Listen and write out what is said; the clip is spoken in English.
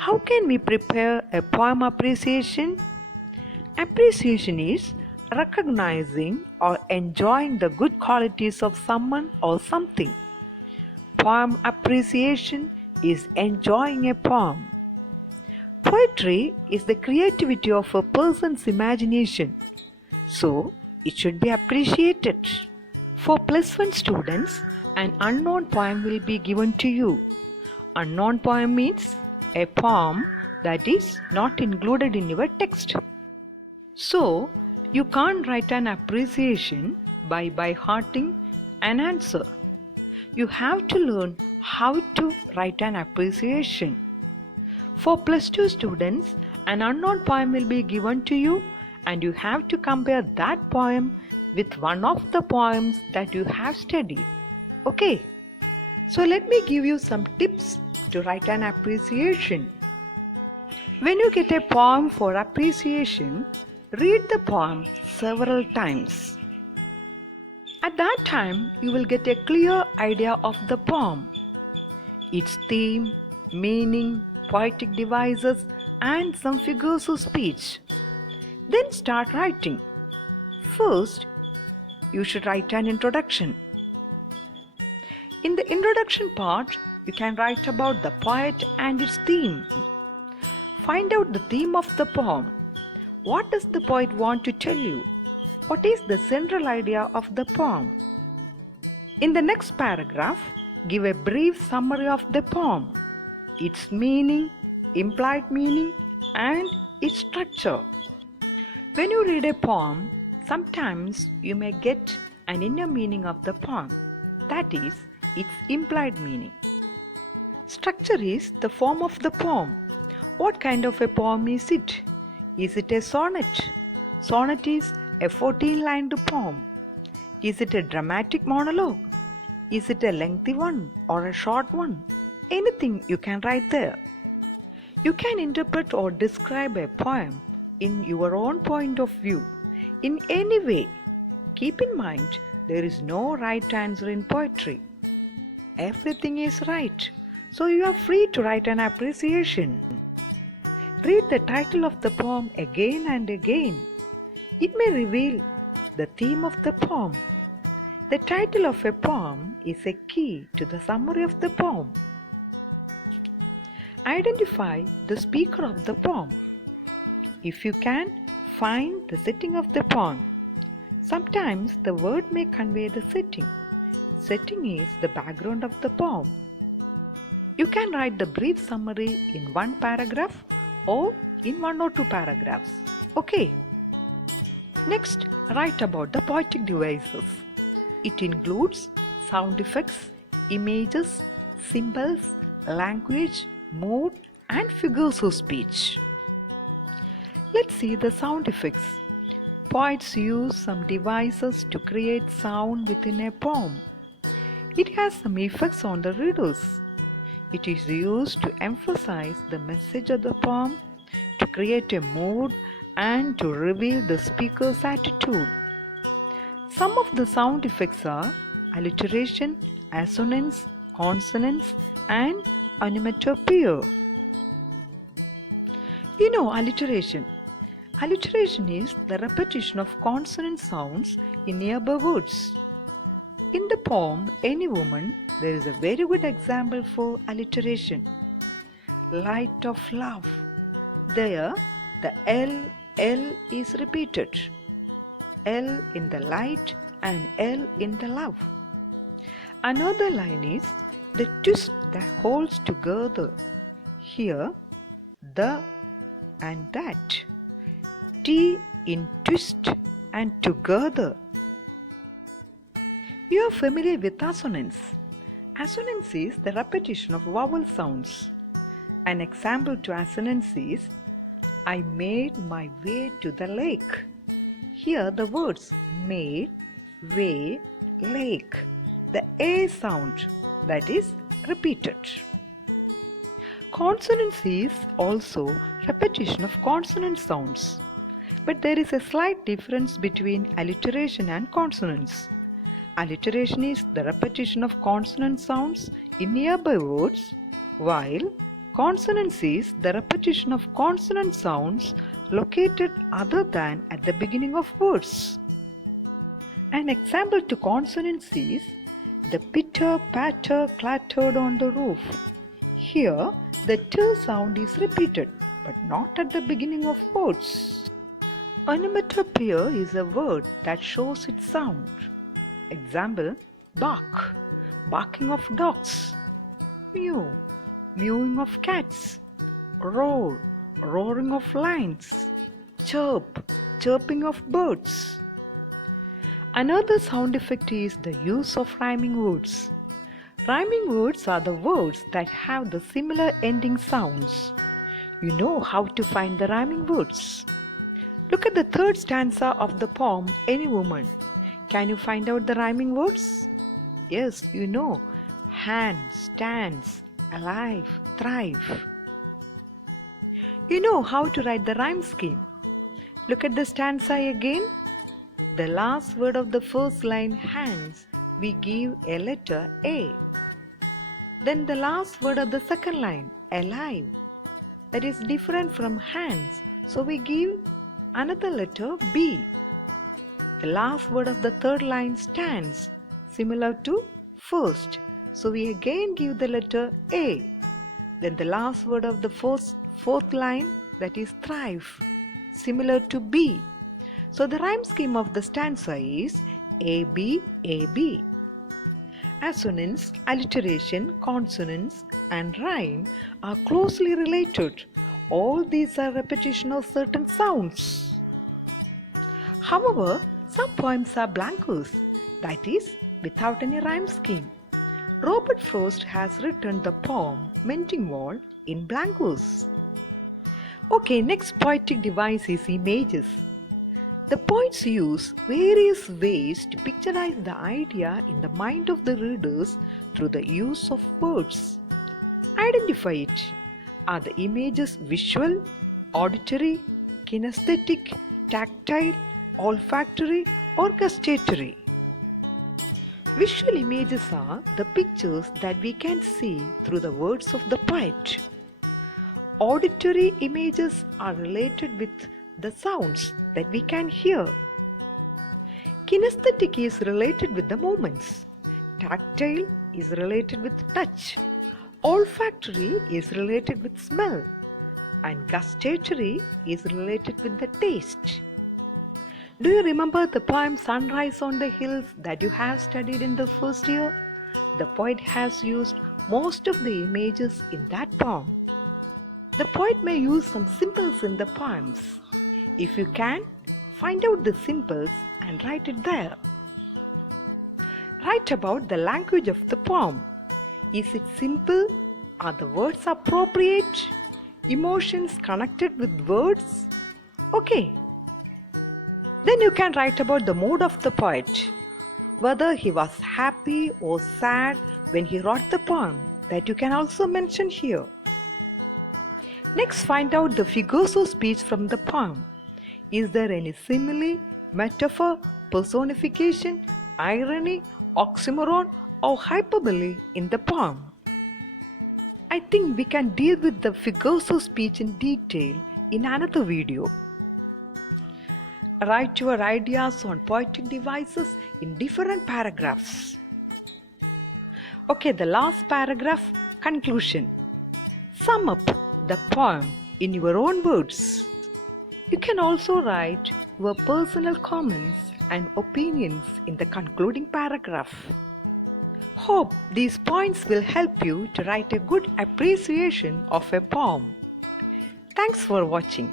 How can we prepare a poem appreciation? Appreciation is recognizing or enjoying the good qualities of someone or something. Poem appreciation is enjoying a poem. Poetry is the creativity of a person's imagination, so it should be appreciated. For plus one students, an unknown poem will be given to you. Unknown poem means a poem that is not included in your text. So, you can't write an appreciation by hearting an answer. You have to learn how to write an appreciation. For plus 2 students, an unknown poem will be given to you and you have to compare that poem with one of the poems that you have studied. Okay, so let me give you some tips to write an appreciation. When you get a poem for appreciation, read the poem several times. At that time, you will get a clear idea of the poem, its theme, meaning, poetic devices, and some figures of speech. Then start writing. First, you should write an introduction. In the introduction part, you can write about the poet and its theme. Find out the theme of the poem. What does the poet want to tell you? What is the central idea of the poem? In the next paragraph, give a brief summary of the poem, its meaning, implied meaning, and its structure. When you read a poem, sometimes you may get an inner meaning of the poem, that is, its implied meaning. Structure is the form of the poem. What kind of a poem is it? Is it a sonnet? Sonnet is a 14-lined poem. Is it a dramatic monologue? Is it a lengthy one or a short one? Anything you can write there. You can interpret or describe a poem in your own point of view, in any way. Keep in mind, there is no right answer in poetry. Everything is right, so you are free to write an appreciation. Read the title of the poem again and again. It may reveal the theme of the poem. The title of a poem is a key to the summary of the poem. Identify the speaker of the poem. If you can, find the setting of the poem. Sometimes the word may convey the setting. Setting is the background of the poem. You can write the brief summary in one paragraph or in one or two paragraphs. Okay. Next, write about the poetic devices. It includes sound effects, images, symbols, language, mood, and figures of speech. Let's see the sound effects. Poets use some devices to create sound within a poem. It has some effects on the readers. It is used to emphasize the message of the poem, to create a mood, and to reveal the speaker's attitude. Some of the sound effects are alliteration, assonance, consonance, and onomatopoeia. You know alliteration. Alliteration is the repetition of consonant sounds in nearby words. In the poem Any Woman, there is a very good example for alliteration. Light of love. There, the L is repeated. L in the light and L in the love. Another line is the twist that holds together. Here, the and that. T in twist and together. You are familiar with assonance. Assonance is the repetition of vowel sounds. An example to assonance is I made my way to the lake. Here the words made, way, lake. The A sound, that is repeated. Consonance is also repetition of consonant sounds. But there is a slight difference between alliteration and consonance. Alliteration is the repetition of consonant sounds in nearby words, while Consonance is the repetition of consonant sounds located other than at the beginning of words. An example to consonance is the pitter patter clattered on the roof. Here, the t sound is repeated, but not at the beginning of words. Onomatopoeia is a word that shows its sound. Example, bark, barking of dogs. Mew, mewing of cats. Roar, roaring of lions. Chirp, chirping of birds. Another sound effect is the use of rhyming words. Rhyming words are the words that have the similar ending sounds. You know how to find the rhyming words. Look at the third stanza of the poem Any Woman. Can you find out the rhyming words? Yes, you know. Hand, stands, alive, thrive. You know how to write the rhyme scheme. Look at the stanza again. The last word of the first line, hands, we give a letter A. Then the last word of the second line, alive, that is different from hands, so we give another letter B. The last word of the third line, stands, similar to first, so we again give the letter A. Then the last word of the fourth line, that is thrive, similar to B. So the rhyme scheme of the stanza is AB, AB. Assonance, alliteration, consonance, and rhyme are closely related. All these are repetition of certain sounds. However, some poems are blank verse, that is, without any rhyme scheme. Robert Frost has written the poem Mending Wall in blank verse. Okay, next poetic device is images. The poets use various ways to picturize the idea in the mind of the readers through the use of words. Identify it. Are the images visual, auditory, kinesthetic, tactile, olfactory, or gustatory? Visual images are the pictures that we can see through the words of the poet. Auditory images are related with the sounds that we can hear. Kinesthetic is related with the movements. Tactile is related with touch. Olfactory is related with smell. And gustatory is related with the taste. Do you remember the poem Sunrise on the Hills that you have studied in the first year? The poet has used most of the images in that poem. The poet may use some symbols in the poems. If you can, find out the symbols and write it there. Write about the language of the poem. Is it simple? Are the words appropriate? Emotions connected with words? Okay. Then you can write about the mood of the poet. Whether he was happy or sad when he wrote the poem, that you can also mention here. Next, find out the figures of speech from the poem. Is there any simile, metaphor, personification, irony, oxymoron, or hyperbole in the poem? I think we can deal with the figures of speech in detail in another video. Write your ideas on poetic devices in different paragraphs. Okay, the last paragraph, conclusion. Sum up the poem in your own words. You can also write your personal comments and opinions in the concluding paragraph. Hope these points will help you to write a good appreciation of a poem. Thanks for watching.